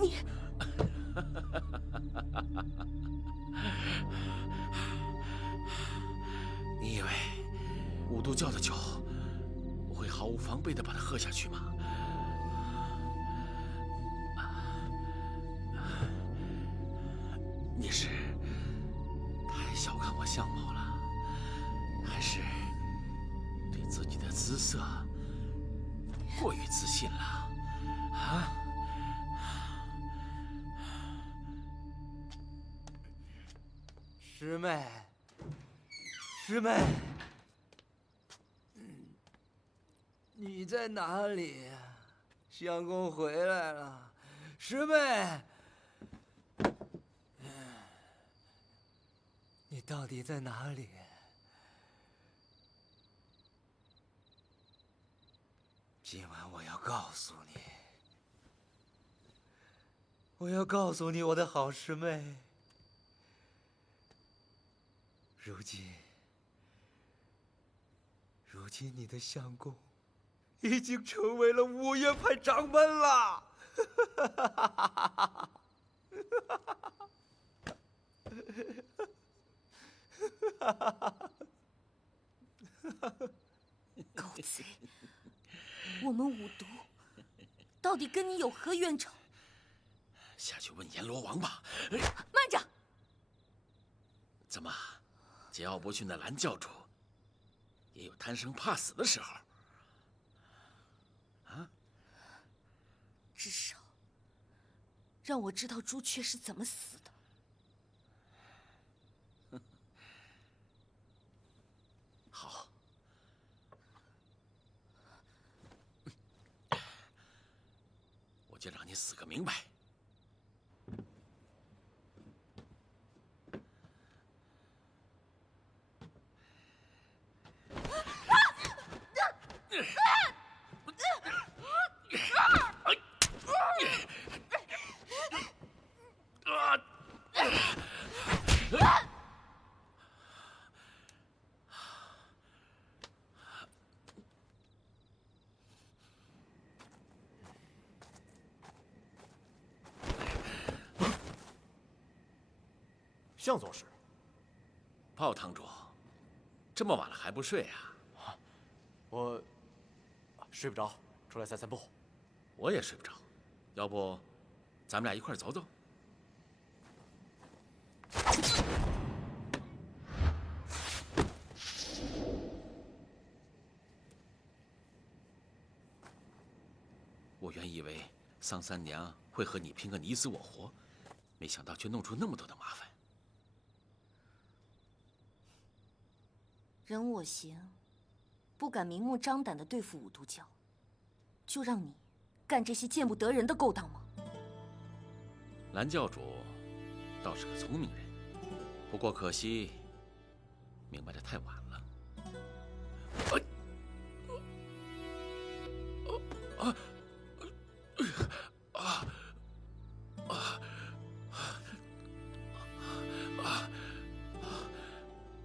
你，你以为五毒教的酒，我会毫无防备地把它喝下去吗？你是太小看我相貌了，还是对自己的姿色过于自信了？啊？师妹，师妹，你在哪里呀？相公回来了，师妹，你到底在哪里？今晚我要告诉你，我要告诉你，我的好师妹。如今你的相公已经成为了五岳派掌门了。狗贼！我们五毒到底跟你有何冤仇？下去问阎罗王吧。慢着！怎么，桀骜不驯的蓝教主也有贪生怕死的时候？啊？至少让我知道朱雀是怎么死的。好，我就让你死个明白。向总师，鲍堂主，这么晚了还不睡啊？我睡不着，出来散散步。我也睡不着，要不咱们俩一块儿走走？我原以为桑三娘会和你拼个你死我活，没想到却弄出那么多的麻烦。人我行，不敢明目张胆地对付五毒教，就让你干这些见不得人的勾当吗？蓝教主倒是个聪明人，不过可惜明白的太晚了。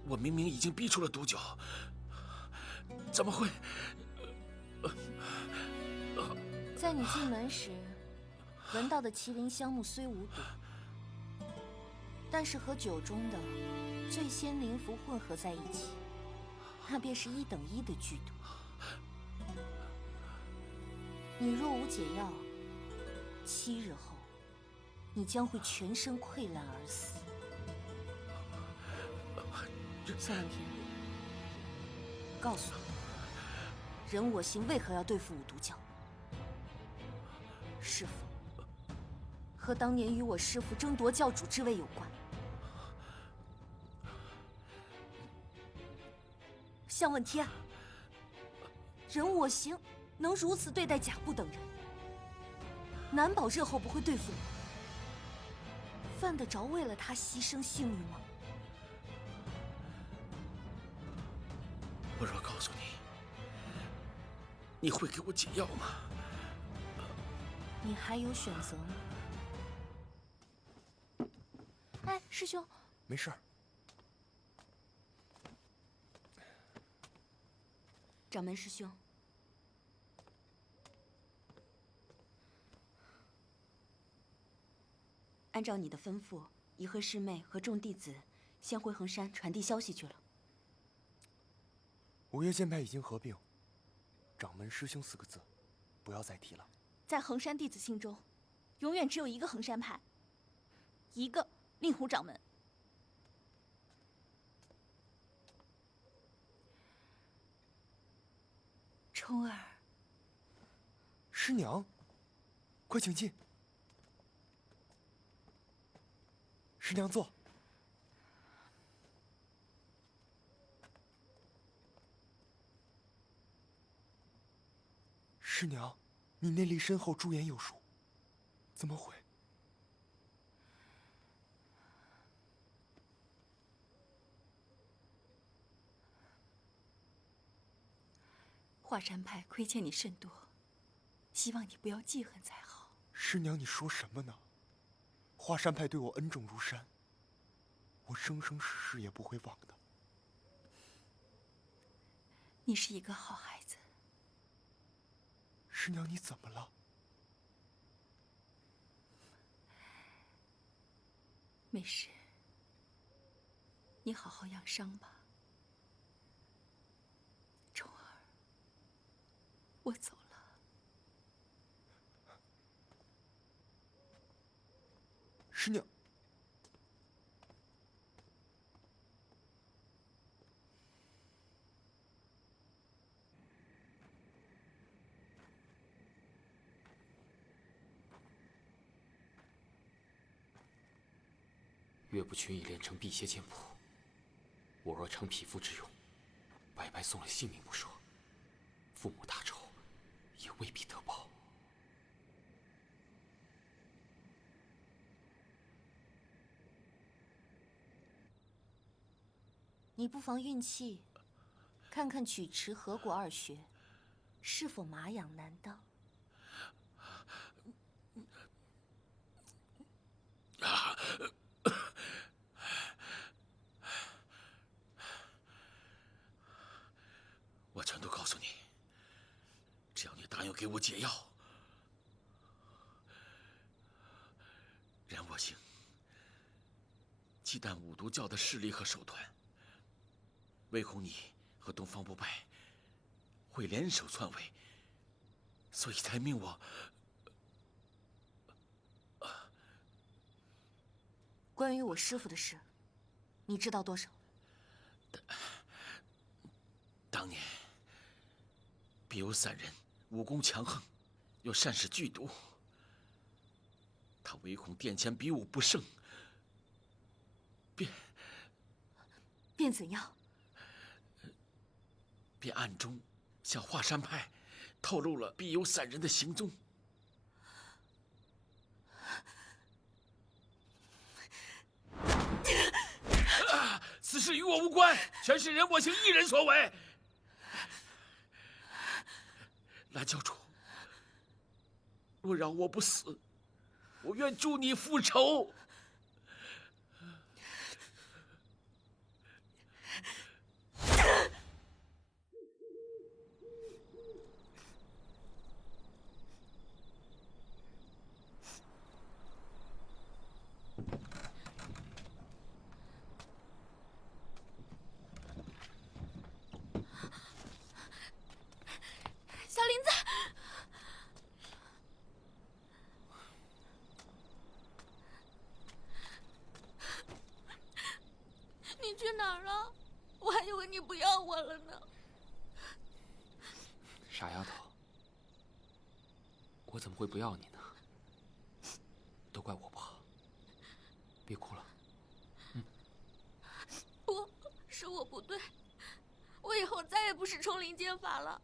我明明已经逼出了毒酒，怎么会？在你进门时闻到的麒麟香木虽无毒，但是和酒中的醉仙灵符混合在一起，那便是1等1的剧毒。你若无解药，7日后你将会全身溃烂而死。向问天，告诉我，人我行为何要对付五毒教？是否和当年与我师父争夺教主之位有关？向问天，人我行能如此对待甲部等人，难保日后不会对付我。犯得着为了他牺牲性命吗？我若告诉你，你会给我解药吗？你还有选择吗？哎，师兄，没事儿。掌门师兄，按照你的吩咐，颐和师妹和众弟子先回衡山传递消息去了。五岳剑派已经合并，掌门师兄4个字，不要再提了。在衡山弟子心中，永远只有一个衡山派，一个令狐掌门。冲儿，师娘，快请进。师娘坐。师娘，你内力深厚，驻颜有术，怎么会？华山派亏欠你甚多，希望你不要记恨才好。师娘，你说什么呢？华山派对我恩重如山，我生生世世也不会忘的。你是一个好孩子。师娘，你怎么了？没事，你好好养伤吧。冲儿，我走了。师娘。岳不群已练成辟邪剑谱，我若逞匹夫之勇，白白送了性命不说，父母大仇也未必得报。你不妨运气，看看曲池河谷2穴是否麻痒难当。我全都告诉你，只要你答应给我解药，任我行。忌惮五毒教的势力和手段，唯恐你和东方不败会联手篡位，所以才命我。关于我师父的事，你知道多少？当年，必有散人武功强横，又善使剧毒。他唯恐殿前比武不胜，便怎样？便暗中向华山派透露了必有散人的行踪。此事与我无关，全是任我行一人所为。蓝教主，若让我不死，我愿助你复仇。小林子，你去哪儿了？我还以为你不要我了呢。傻丫头，我怎么会不要你呢？都怪我不好，别哭了。不是我不对，我以后再也不使冲灵剑法了。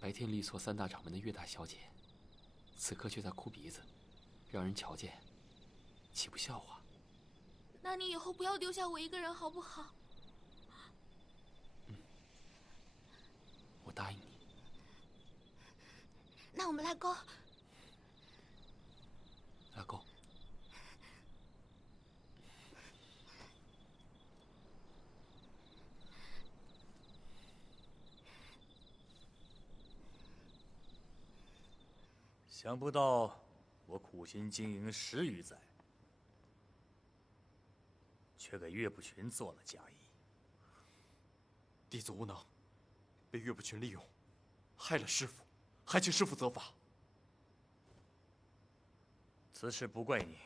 白天力挫3大掌门的岳大小姐，此刻却在哭鼻子，让人瞧见，岂不笑话？那你以后不要丢下我一个人，好不好？我答应你。那我们来勾。拉钩。想不到我苦心经营10余载，却给岳不群做了嫁衣。弟子无能，被岳不群利用，害了师傅，还请师傅责罚。此事不怪你，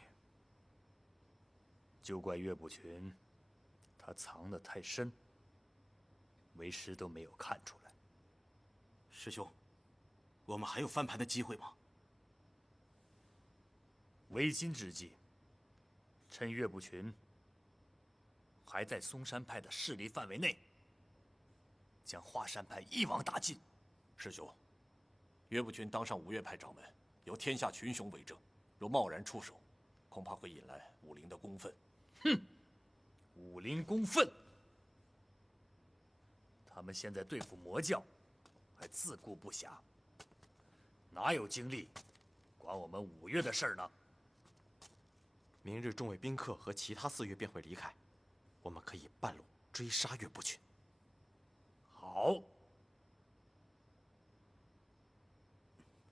就怪岳不群，他藏得太深，为师都没有看出来。师兄，我们还有翻盘的机会吗？为今之计，趁岳不群还在嵩山派的势力范围内，将华山派一网打尽。师兄，岳不群当上五岳派掌门，有天下群雄为证，若贸然出手，恐怕会引来武林的公愤。哼，武林公愤！他们现在对付魔教，还自顾不暇，哪有精力管我们五岳的事儿呢？明日众位宾客和其他4岳便会离开，我们可以半路追杀岳不群。好。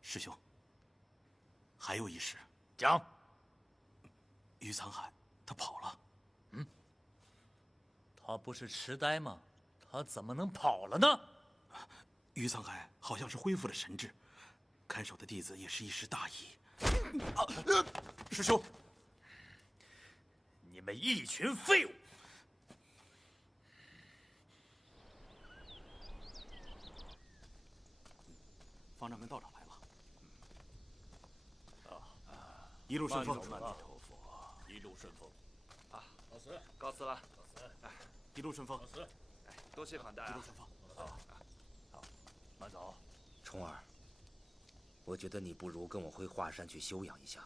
师兄，还有一事。讲。于沧海他跑了。他不是痴呆吗？他怎么能跑了呢？于沧海好像是恢复了神智，看守的弟子也是一时大意。师兄，你们一群废物！方丈跟道长来了。一路顺风。阿弥陀佛，一路顺风。老师，告辞了。一路顺风。多谢款待啊。一路顺风。慢走。虫儿，我觉得你不如跟我回华山去休养一下。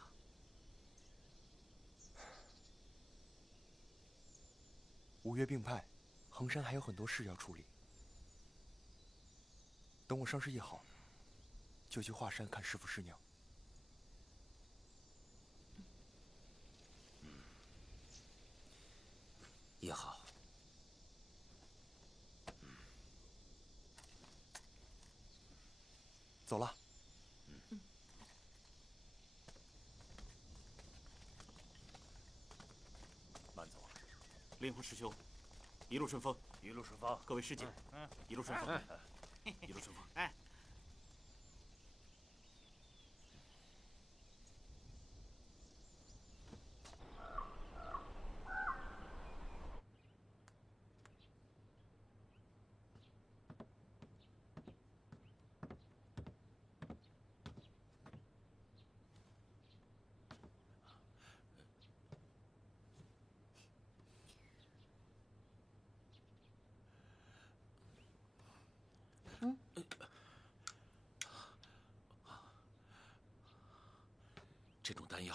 五岳并派，衡山还有很多事要处理。等我伤势一好，就去华山看师父师娘。也好。走了。慢走。令狐师兄，一路顺风。一路顺风。各位师姐，一路顺风。一路顺风。这种丹药，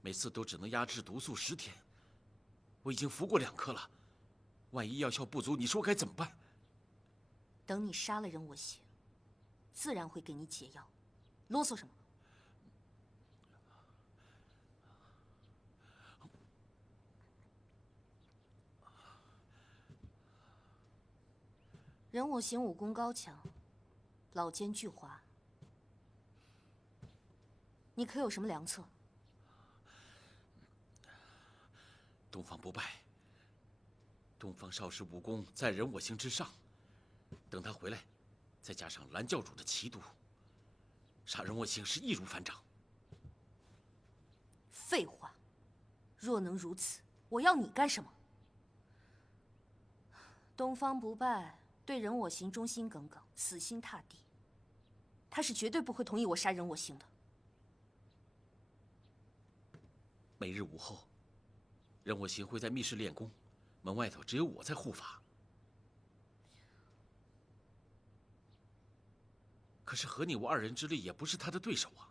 每次都只能压制毒素10天。我已经服过2颗了，万一药效不足，你说该怎么办？等你杀了任我行，自然会给你解药。啰嗦什么？任我行武功高强，老奸巨猾。你可有什么良策？东方不败，东方少师武功在人我行之上。等他回来，再加上蓝教主的奇毒，杀人我行是易如反掌。废话，若能如此，我要你干什么？东方不败对人我行忠心耿耿，死心塌地，他是绝对不会同意我杀人我行的。每日午后，任我行会在密室练功，门外头只有我在护法。可是和你我2人之力也不是他的对手啊。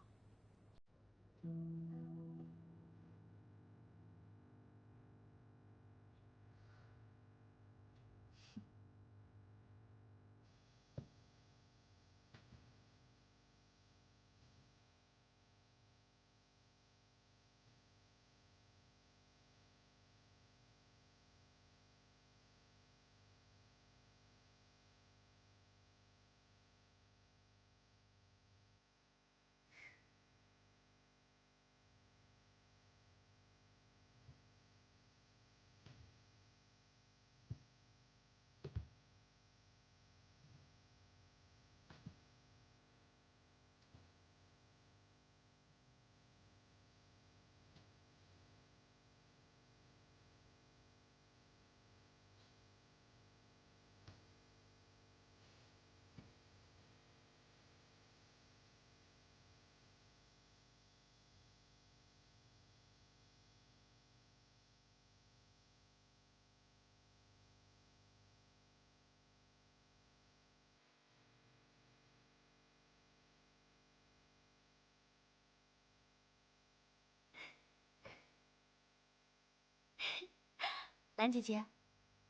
兰姐姐，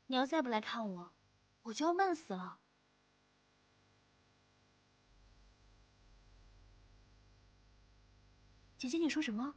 你要再不来看我，我就要闷死了。姐姐，你说什么？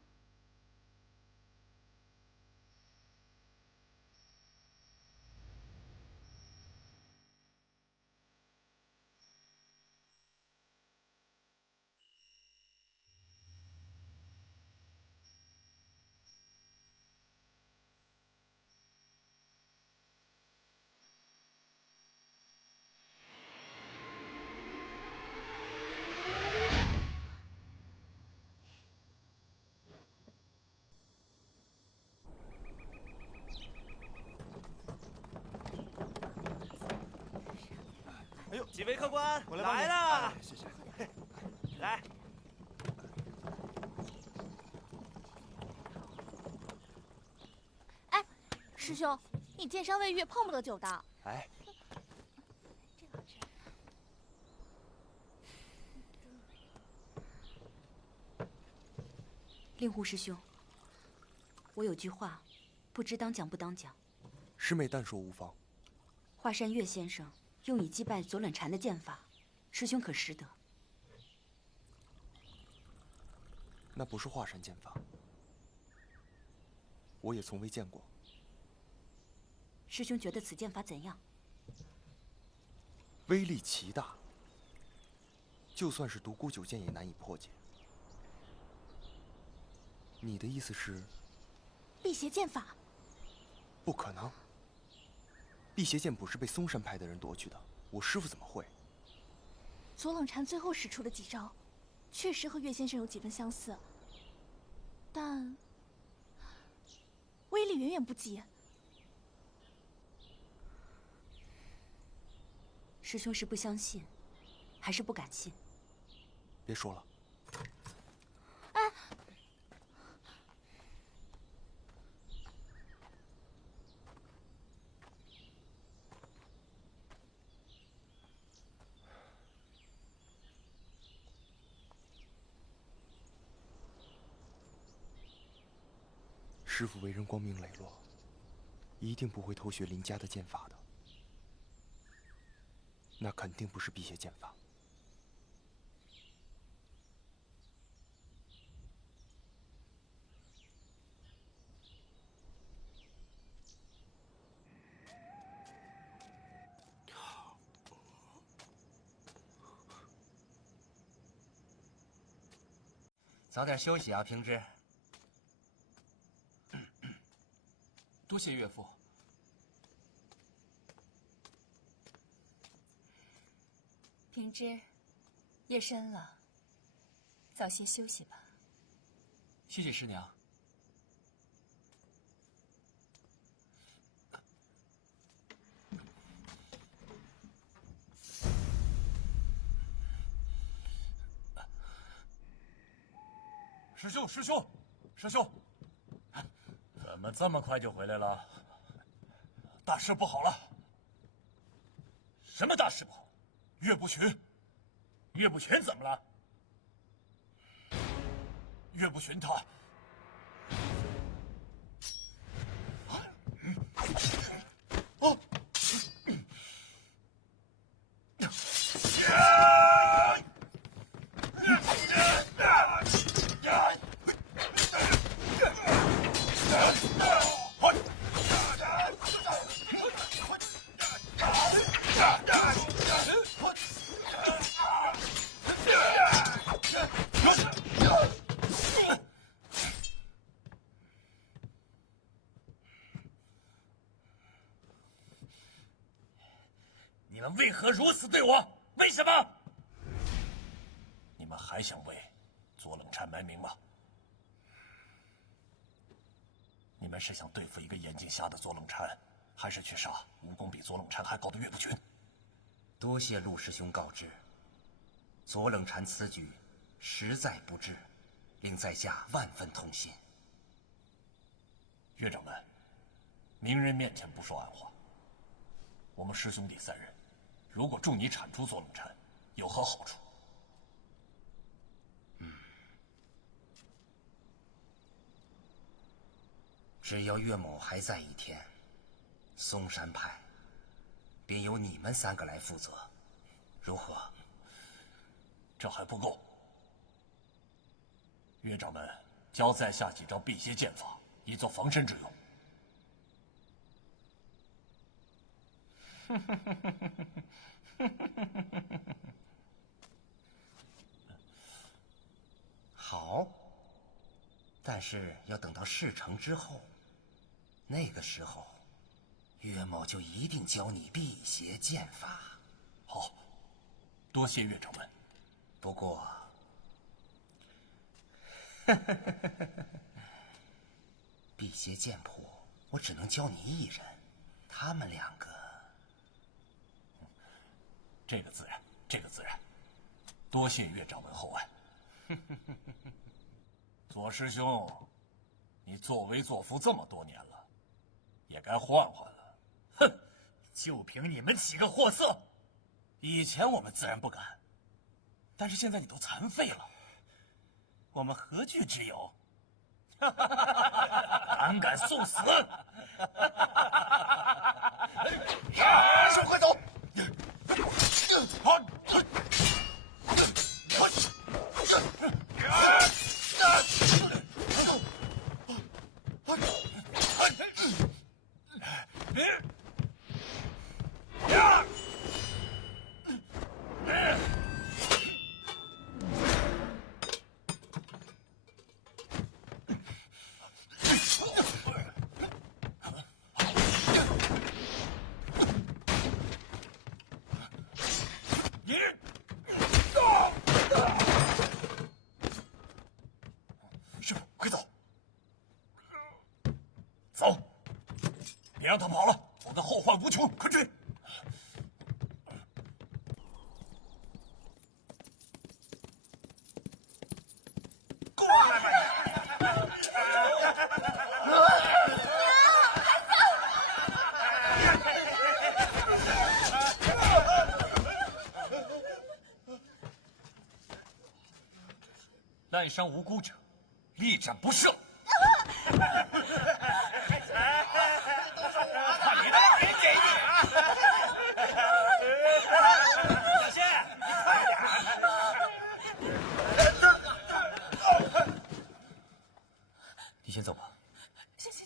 哎呦，几位客官，我来来了，谢谢。来。哎，师兄，你剑伤未愈，碰不得酒的。哎，令狐师兄，我有句话，不知当讲不当讲。师妹但说无妨。华山岳先生用以击败左冷禅的剑法，师兄可识得？那不是华山剑法，我也从未见过。师兄觉得此剑法怎样？威力奇大，就算是独孤九剑也难以破解。你的意思是？辟邪剑法？不可能。辟邪剑不是被嵩山派的人夺去的，我师父怎么会？左冷禅最后使出的几招，确实和岳先生有几分相似，但威力远远不及。师兄是不相信，还是不敢信？别说了。哎，师父为人光明磊落，一定不会偷学林家的剑法的。那肯定不是辟邪剑法。早点休息啊，平之。多谢岳父。平之，夜深了，早些休息吧。谢谢师娘。师兄，师兄，师兄，怎么这么快就回来了？大事不好了！什么大事不好？岳不群，岳不群怎么了？岳不群他……哦！你们为何如此对我？为什么？你们还想为左冷禅卖命吗？你们是想对付一个眼睛瞎的左冷禅，还是去杀武功比左冷禅还高的岳不群？多谢陆师兄告知，左冷禅此举实在不智，令在下万分痛心。岳掌门，明人面前不说暗话。我们师兄弟三人，如果助你铲除左冷禅，有何好处？只要岳某还在一天，嵩山派便由你们3个来负责，如何？这还不够。岳掌门教在下几招辟邪剑法，以作防身之用。好，但是要等到事成之后，那个时候，岳某就一定教你辟邪剑法。好，多谢岳掌门。不过，辟邪剑谱我只能教你1人，他们2个，这个自然，这个自然。多谢岳掌门厚爱。左师兄，你作威作福这么多年了，也该换换了。哼，就凭你们几个货色，以前我们自然不敢，但是现在你都残废了，我们何惧之有？胆敢送死！师傅，快走！师傅，快走！走，别让他跑了，否则后患无穷！快去！过来吧你！滥伤无辜者，力斩不赦。你先走吧。谢谢。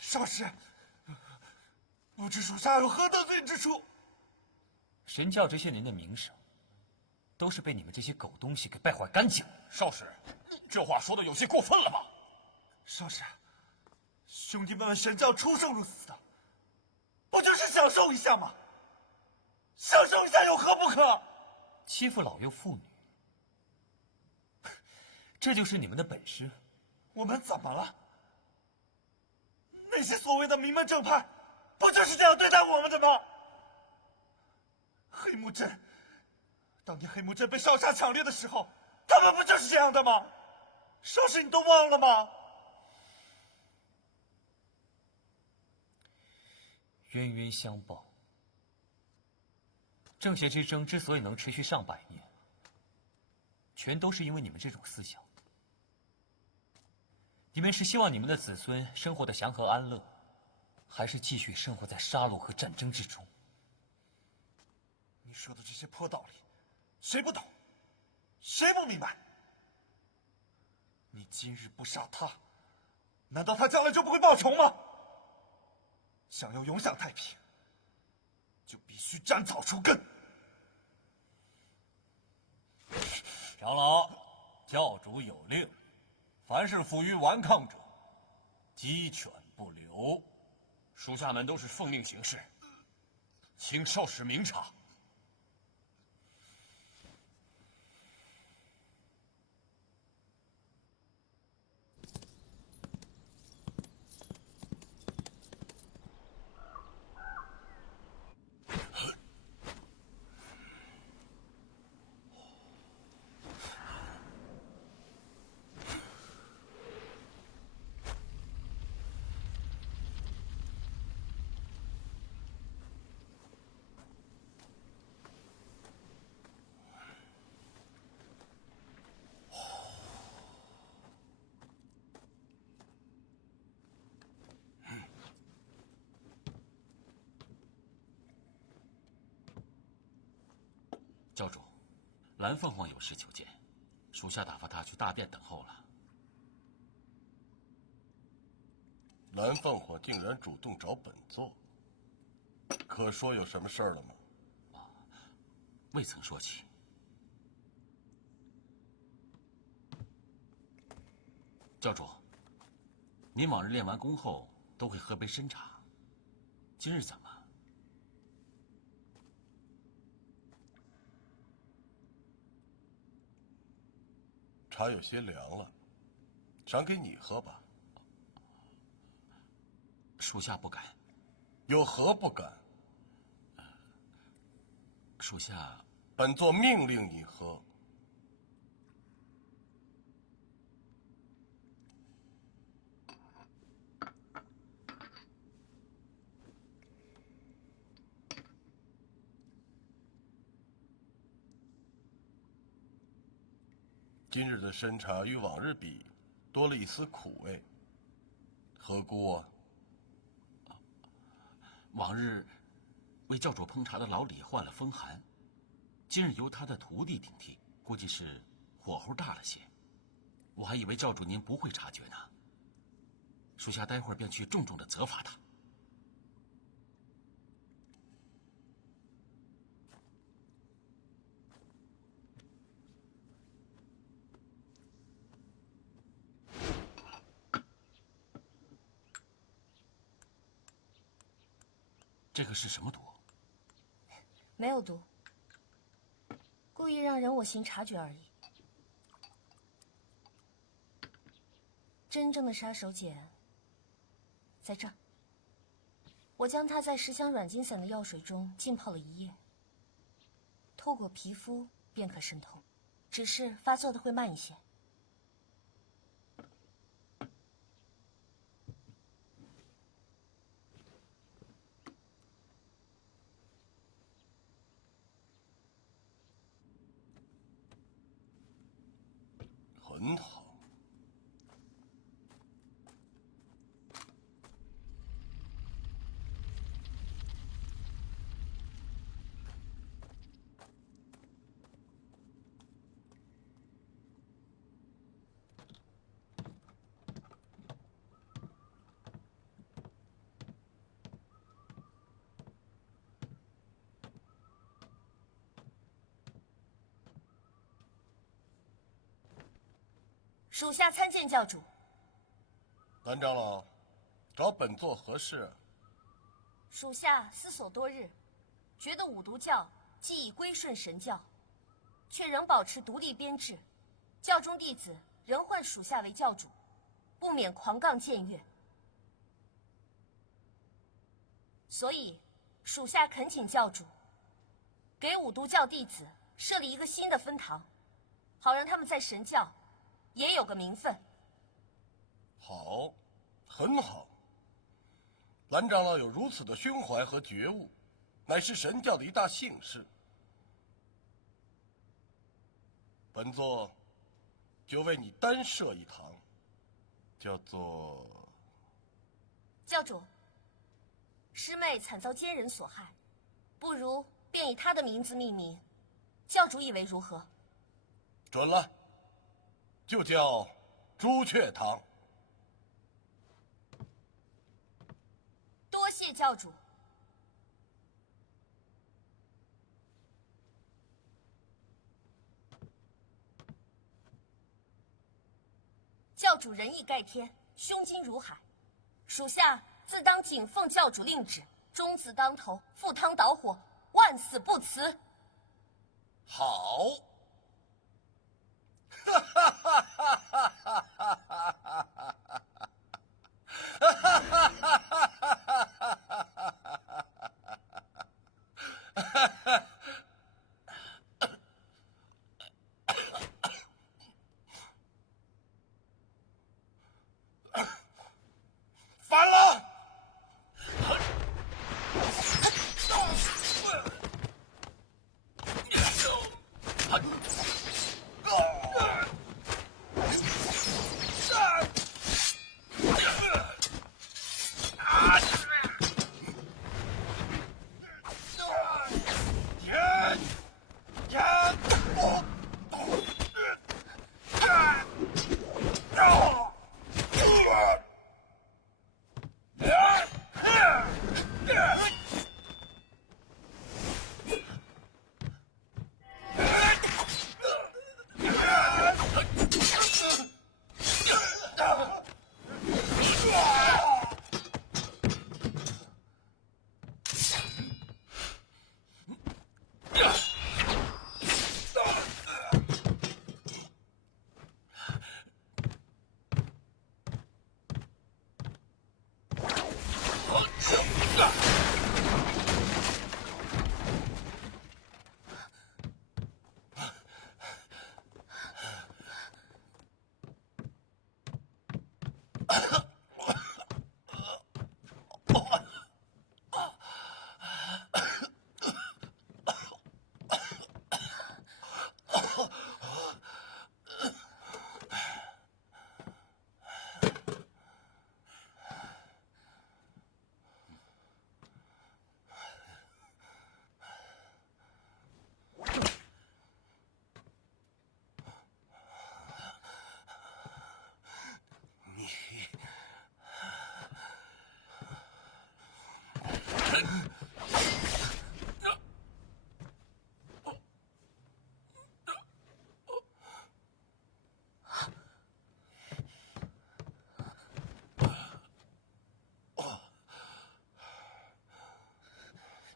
少师，不知属下有何得罪之处？神教这些年的名声，都是被你们这些狗东西给败坏干净了。少师，这话说的有些过分了吧？少师，兄弟们神教出生入死的，不就是享受一下吗？享受一下有何不可？欺负老幼妇女，这就是你们的本事？我们怎么了？那些所谓的名门正派，不就是这样对待我们的吗？黑木镇，当年黑木镇被少侠抢掠的时候，他们不就是这样的吗？少师，你都忘了吗？冤冤相报，正邪之争之所以能持续上百年，全都是因为你们这种思想。你们是希望你们的子孙生活的祥和安乐，还是继续生活在杀戮和战争之中？你说的这些破道理，谁不懂？谁不明白？你今日不杀他，难道他将来就不会报仇吗？想要永享太平，就必须斩草除根。长老，教主有令，凡是负隅顽抗者，鸡犬不留。属下们都是奉命行事，请少使明察。教主，蓝凤凰有事求见，属下打发他去大殿等候了。蓝凤凰竟然主动找本座，可说有什么事儿了吗？未曾说起。教主，您往日练完功后都会喝杯参茶，今日怎么？茶有些凉了，赏给你喝吧。属下不敢。有何不敢？属下，本座命令你喝。今日的参茶与往日比，多了一丝苦味，何故啊？往日为教主烹茶的老李患了风寒，今日由他的徒弟顶替，估计是火候大了些。我还以为教主您不会察觉呢。属下待会儿便去重重的责罚他。这个是什么毒？没有毒，故意让人我行察觉而已。真正的杀手锏在这儿。我将它在10香软筋散的药水中浸泡了1夜，透过皮肤便可渗透，只是发作的会慢一些。很好。属下参见教主。蓝长老，找本座何事？属下思索多日，觉得五毒教既已归顺神教，却仍保持独立编制，教中弟子仍唤属下为教主，不免狂杠僭越。所以，属下恳请教主给五毒教弟子设立一个新的分堂，好让他们在神教也有个名分。好，很好。蓝长老有如此的胸怀和觉悟，乃是神教的一大幸事。本座就为你单设一堂，叫做……教主，师妹惨遭奸人所害，不如便以她的名字命名，教主以为如何？准了，就叫朱雀堂。多谢教主。教主仁义盖天，胸襟如海，属下自当谨奉教主令旨，忠字当头，赴汤蹈火，万死不辞。好。烦了！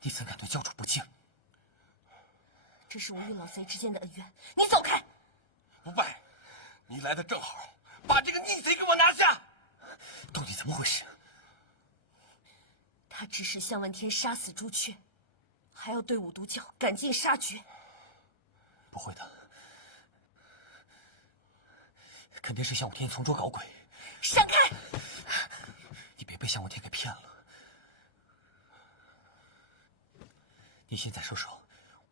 你怎敢对教主不敬？这是我与老贼之间的恩怨，你走开！不败，你来的正好，把这个逆贼给我拿下！到底怎么回事？他指使向问天杀死朱雀，还要对五毒教赶尽杀绝。不会的，肯定是向问天从中搞鬼。闪开！你别被向问天给骗了。你现在收手，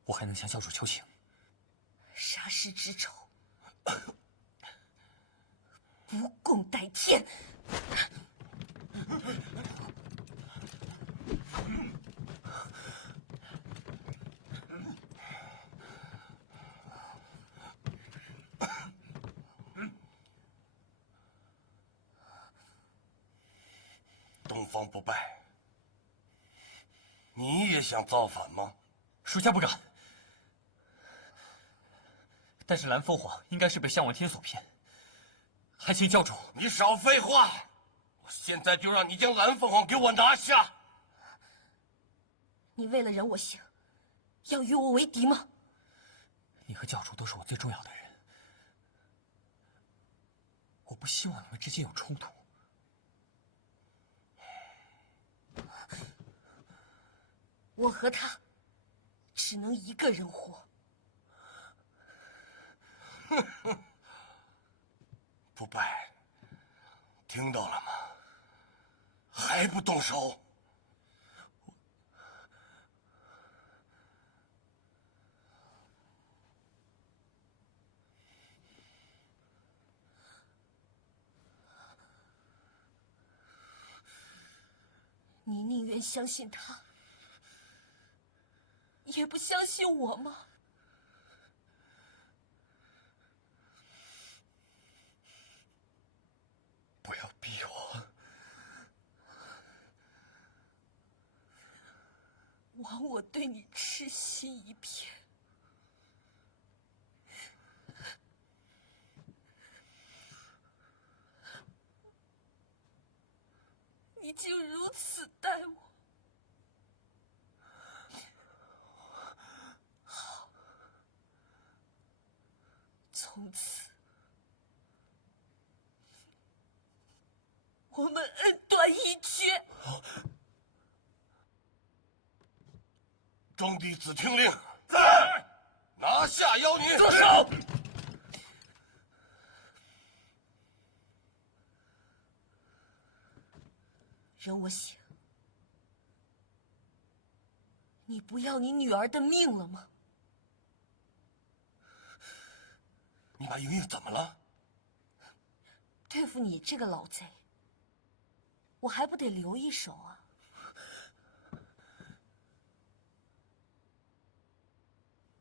我还能向教主求情。杀师之仇，不共戴天。东方不败，你也想造反吗？属下不敢。但是蓝凤凰应该是被向问天所骗，还请教主。你少废话！我现在就让你将蓝凤凰给我拿下！你为了人我行，要与我为敌吗？你和教主都是我最重要的人，我不希望你们之间有冲突。我和他只能一个人活。不败，听到了吗？还不动手！你宁愿相信他，也不相信我吗？不要逼我！枉我对你痴心一片，你竟如此待我。好，从此我们恩断义绝。庄弟子听令，拿下妖女！住手！任我行，你不要你女儿的命了吗？你把莹莹怎么了？对付你这个老贼，我还不得留一手啊！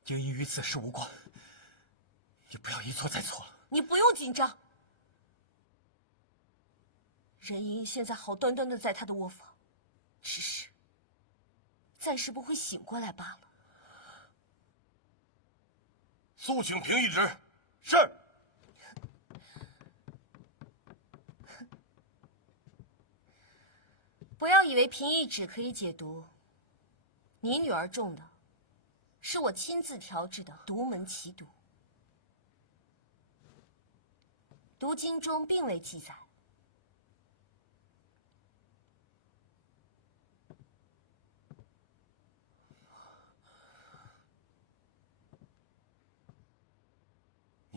莹莹与此事无关，你不要一错再错了。你不用紧张，任盈盈现在好端端的在他的窝房，只是暂时不会醒过来罢了。速请平一旨。是。不要以为平易旨可以解毒，你女儿中的是我亲自调制的独门奇毒，毒经中并未记载。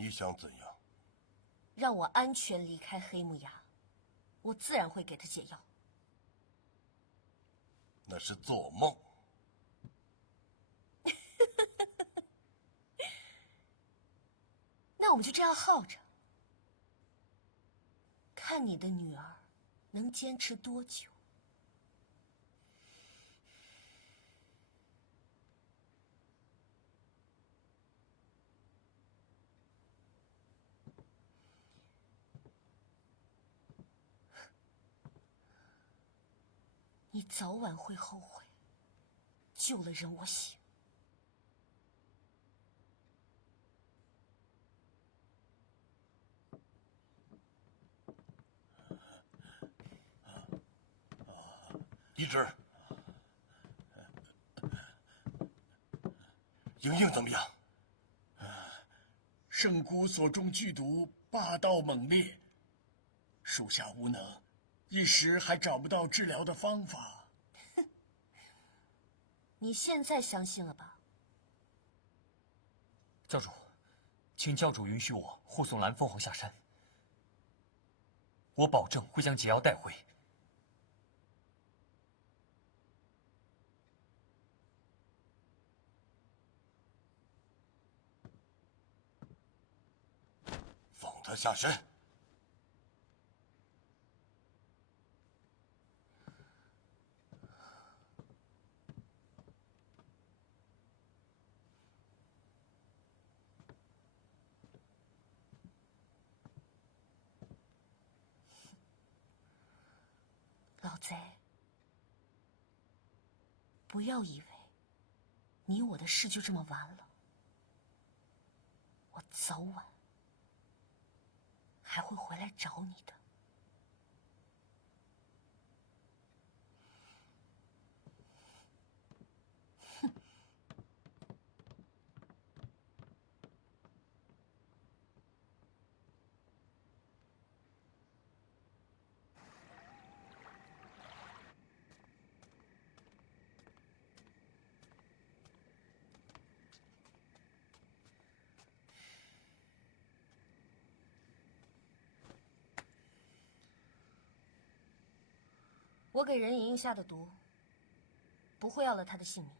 你想怎样？让我安全离开黑木崖，我自然会给他解药。那是做梦。那我们就这样耗着，看你的女儿能坚持多久。你早晚会后悔，救了人我行。一直，莹莹怎么样？圣蛊所中剧毒霸道猛烈，属下无能，一时还找不到治疗的方法。你现在相信了吧？教主，请教主允许我护送蓝凤凰下山，我保证会将解药带回。放他下山。老贼，不要以为你我的事就这么完了，我早晚还会回来找你的。我给任盈盈下的毒，不会要了她的性命。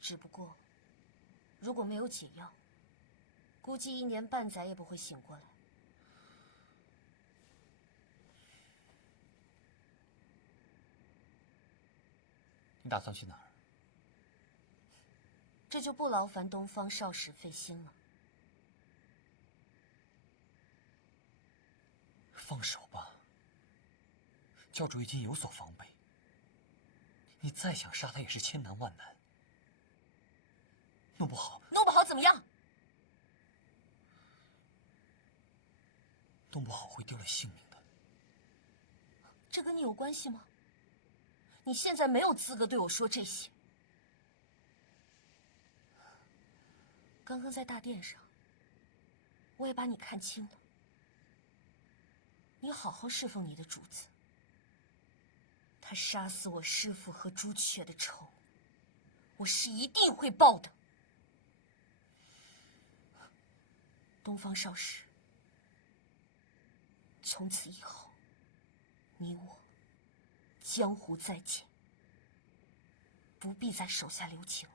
只不过，如果没有解药，估计1年半载也不会醒过来。你打算去哪儿？这就不劳烦东方少使费心了。放手吧。教主已经有所防备，你再想杀他也是千难万难。弄不好怎么样？弄不好会丢了性命的。这跟你有关系吗？你现在没有资格对我说这些。刚刚在大殿上，我也把你看清了。你好好侍奉你的主子。他杀死我师父和朱雀的仇，我是一定会报的。东方少使，从此以后，你我江湖再见，不必在手下留情了。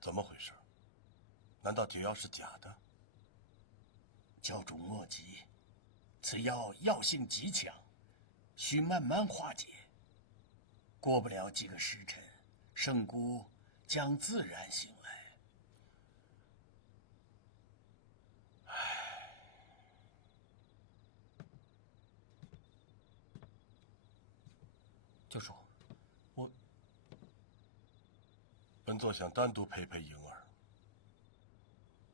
怎么回事？难道解药是假的？教主莫急，此药性极强，需慢慢化解。过不了几个时辰，圣姑将自然醒来。教主，本座想单独陪陪莹儿。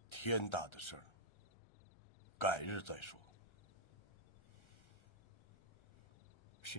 天大的事儿，改日再说。是。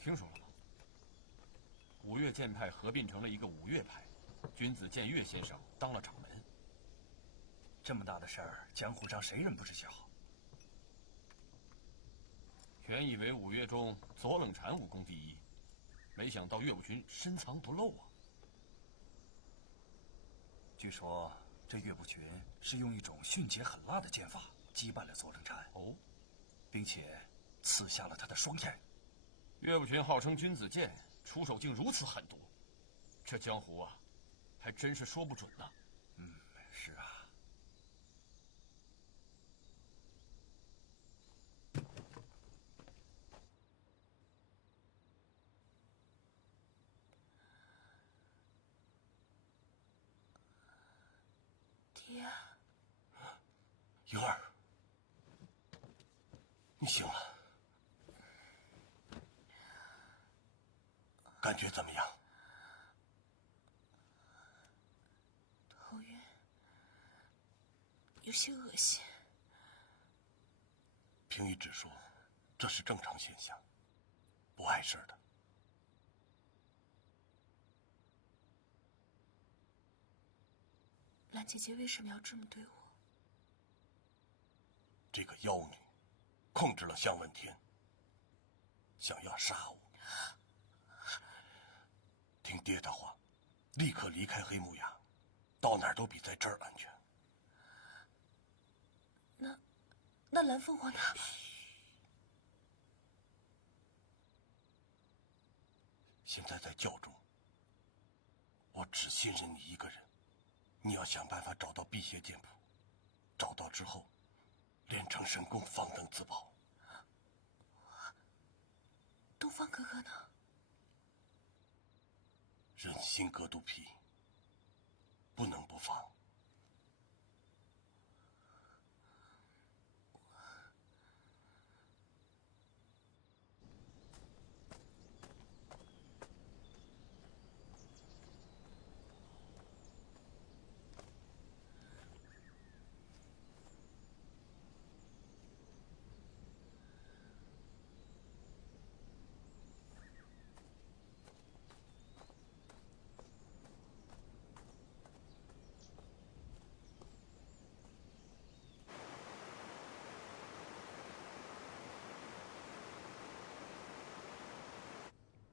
听说了吗？五岳剑派合并成了一个五岳派，君子剑岳先生当了掌门。这么大的事儿，江湖上谁人不知晓？原以为五岳中左冷禅武功第一，没想到岳不群深藏不露啊。据说这岳不群是用一种迅捷狠辣的剑法击败了左冷禅，并且刺下了他的双眼。岳不群号称君子剑，出手竟如此狠毒，这江湖啊，还真是说不准呢。是啊。爹，莹儿，你醒了。感觉怎么样？头晕，有些恶心。凭医指数，这是正常现象，不碍事的。兰姐姐为什么要这么对我？这个妖女控制了向问天，想要杀我。听爹的话，立刻离开黑木崖，到哪儿都比在这儿安全。那蓝凤凰她……现在在教中，我只信任你一个人，你要想办法找到辟邪剑谱，找到之后，练成神功方能自保。东方哥哥呢？人心隔肚皮，不能不防。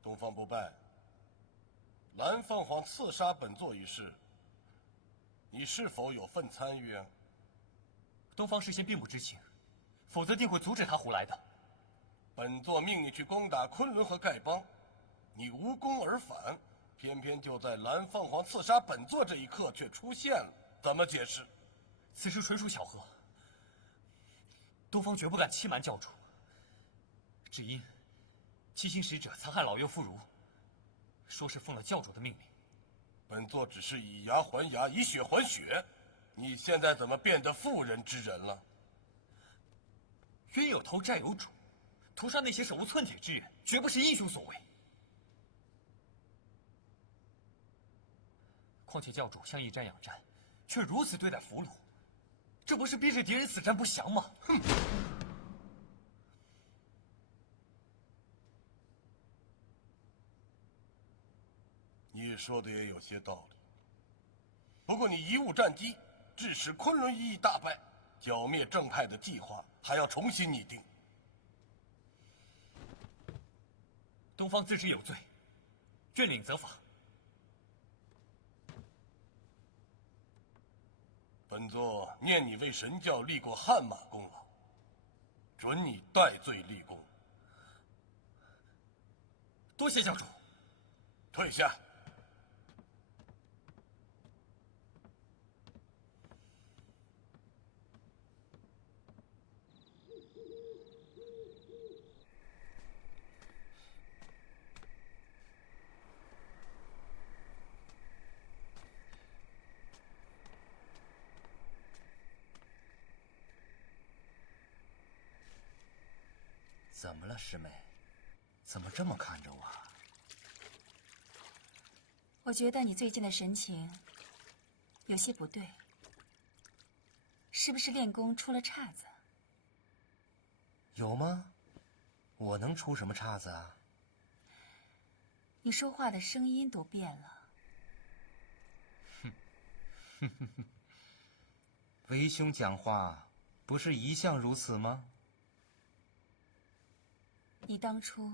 东方不败，蓝凤凰刺杀本座一事，你是否有份参与啊？东方事先并不知情，否则定会阻止他胡来的。本座命你去攻打昆仑和丐帮，你无功而返，偏偏就在蓝凤凰刺杀本座这一刻却出现了，怎么解释？此事纯属巧合，东方绝不敢欺瞒教主，只因七星使者残害老幼妇孺，说是奉了教主的命令。本座只是以牙还牙，以血还血，你现在怎么变得妇人之仁了？冤有头债有主，屠杀那些手无寸铁之人，绝不是英雄所为。况且教主像一瞻仰瞻，却如此对待俘虏，这不是逼着敌人死战不降吗？哼！你说的也有些道理，不过你贻误战机，致使昆仑一役大败，剿灭正派的计划还要重新拟定。东方自知有罪，眷领责罚。本座念你为神教立过汗马功劳，准你戴罪立功。多谢教主。退下。怎么了，师妹？怎么这么看着我？我觉得你最近的神情有些不对，是不是练功出了岔子？有吗？我能出什么岔子啊？你说话的声音都变了。为兄讲话不是一向如此吗？你当初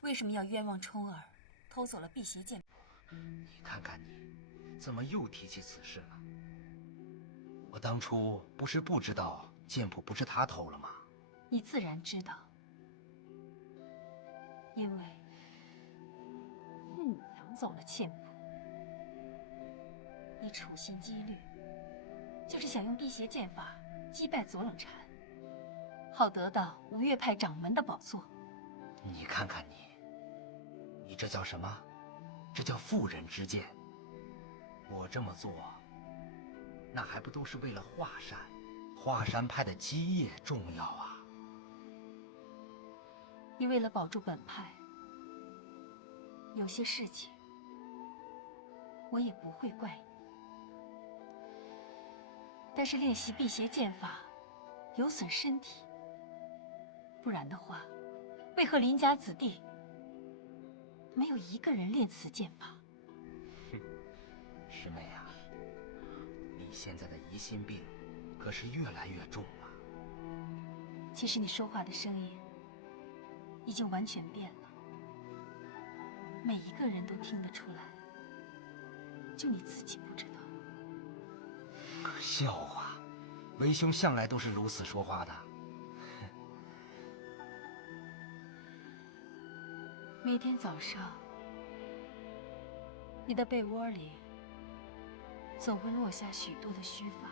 为什么要冤枉冲儿，偷走了辟邪剑谱？你看看你，怎么又提起此事了？我当初不是不知道剑谱不是他偷了吗？你自然知道，因为是你抢走了剑谱。你处心积虑，就是想用辟邪剑法击败左冷禅，好得到吴越派掌门的宝座。你看看你，你这叫什么？这叫妇人之见。我这么做，那还不都是为了华山？华山派的基业重要啊！你为了保住本派，有些事情我也不会怪你。但是练习辟邪剑法有损身体，不然的话，为何林家子弟没有一个人练此剑法？师妹啊，你现在的疑心病可是越来越重了。其实你说话的声音已经完全变了，每一个人都听得出来，就你自己不知道。笑话，为兄向来都是如此说话的。每天早上，你的被窝里总会落下许多的须发。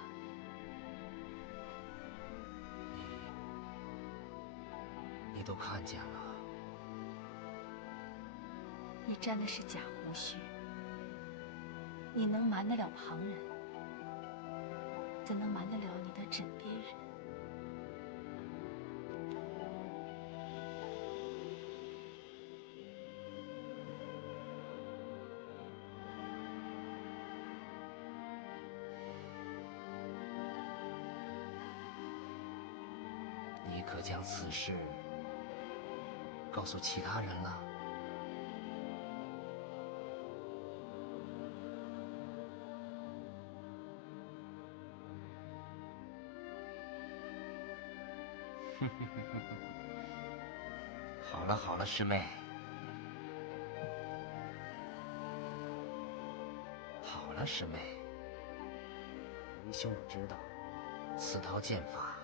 你都看见了。你沾的是假胡须，你能瞒得了旁人，怎能瞒得了你的枕边人？你可将此事告诉其他人了？好了好了，师妹。好了，师妹。为兄我知道，此套剑法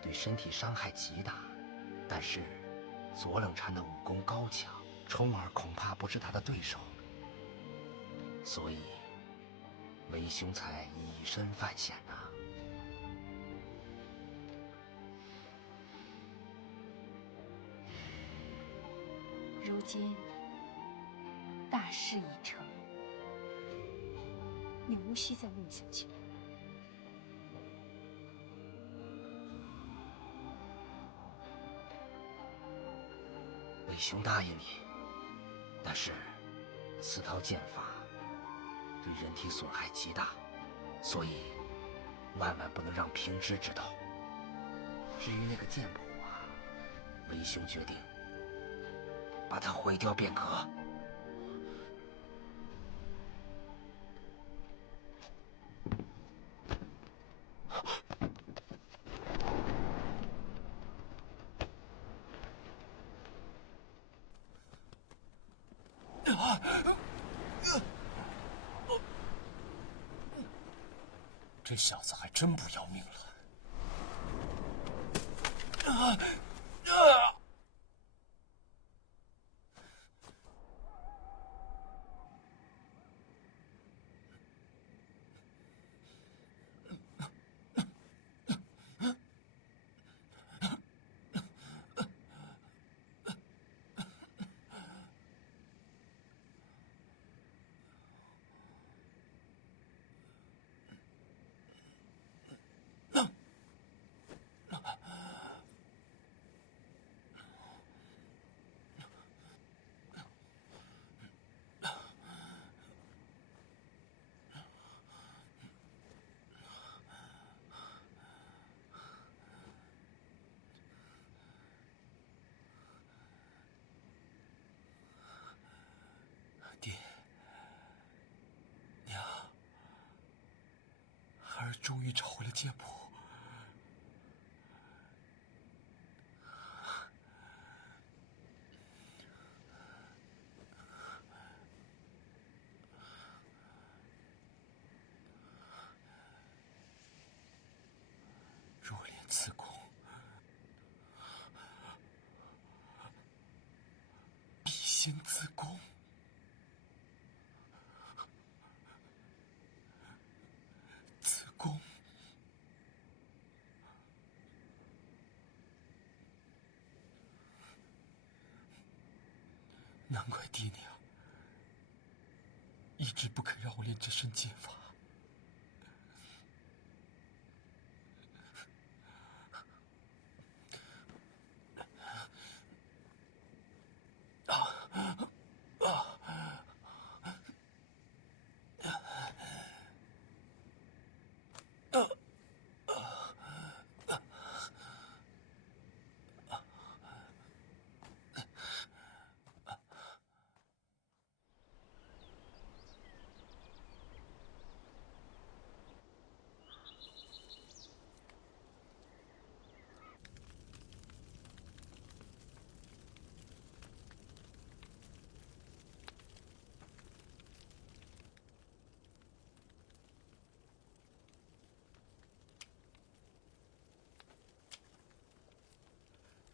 对身体伤害极大，但是左冷禅的武功高强，冲儿恐怕不是他的对手，所以为兄才以身犯险呐。如今大事已成，你无需再问下去。为兄答应你，但是此套剑法对人体损害极大，所以万万不能让平之知道。至于那个剑谱啊，为兄决定把它毁掉便可。这小子还真不要命了。孩儿终于找回了剑谱。若练此功，必行此功。此功。难怪爹娘一直不肯让我练这身剑法。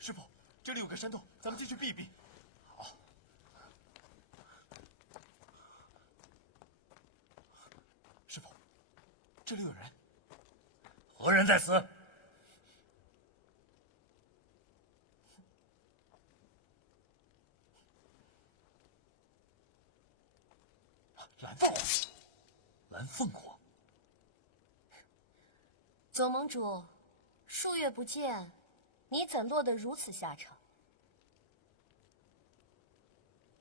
师傅，这里有个山洞，咱们进去避一避。好。师傅，这里有人。何人在此？蓝凤凰，蓝凤凰。总盟主，数月不见。你怎落得如此下场？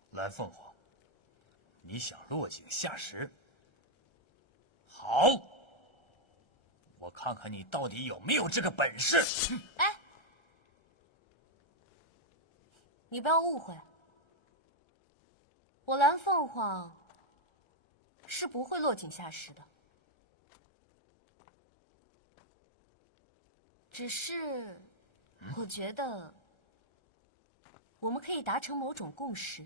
蓝凤凰，你想落井下石？好，我看看你到底有没有这个本事。哎，你不要误会，我蓝凤凰是不会落井下石的，只是。我觉得我们可以达成某种共识。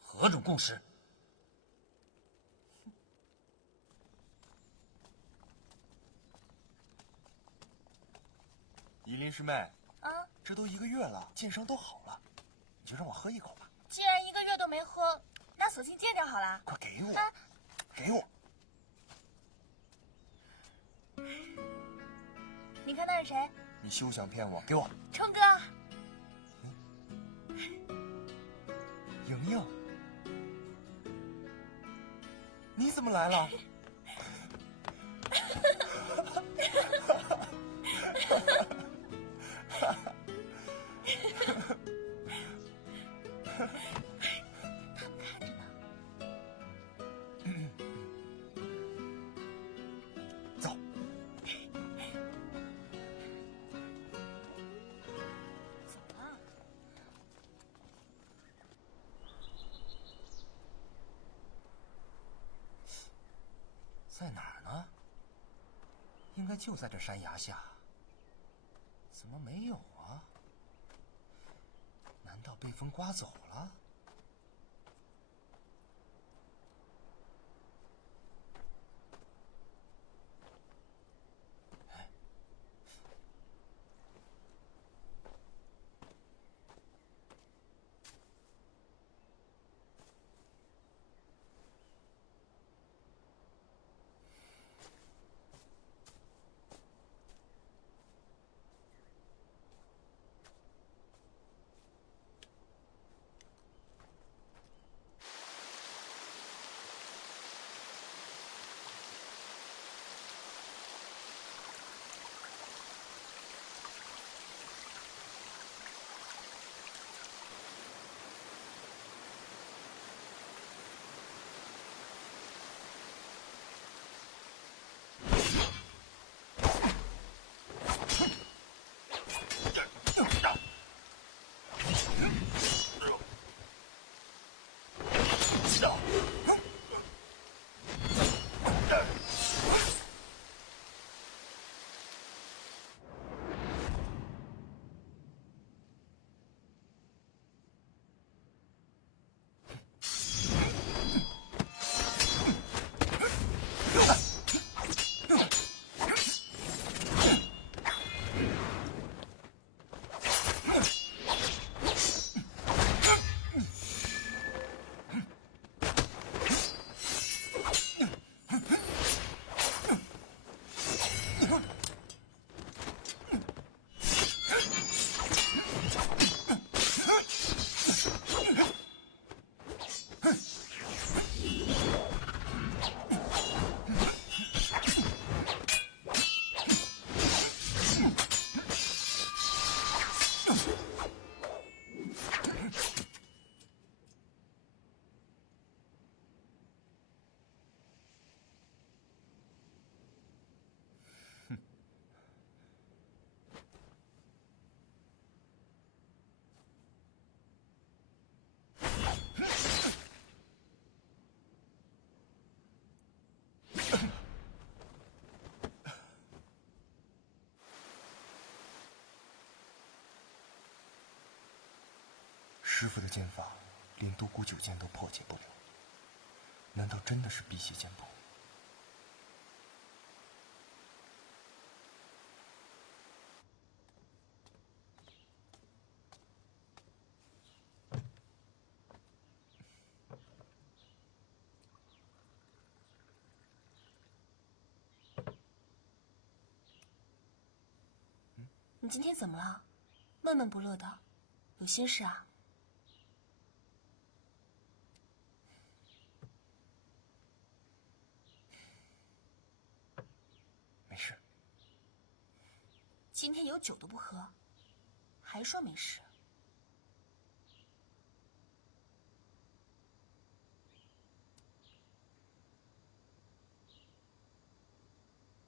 何种共识？依林师妹，啊，这都1个月了，剑伤都好了，你就让我喝一口吧。既然1个月都没喝，那索性戒掉好了。快给我，给我。你看那是谁？你休想骗我，给我。冲哥。莹莹，你怎么来了？走。在哪儿呢？应该就在这山崖下。怎么没有啊？难道被风刮走了？师傅的剑法，连独孤九剑都破解不了，难道真的是辟邪剑谱？你今天怎么了？闷闷不乐的，有心事啊？没事。今天有酒都不喝，还说没事？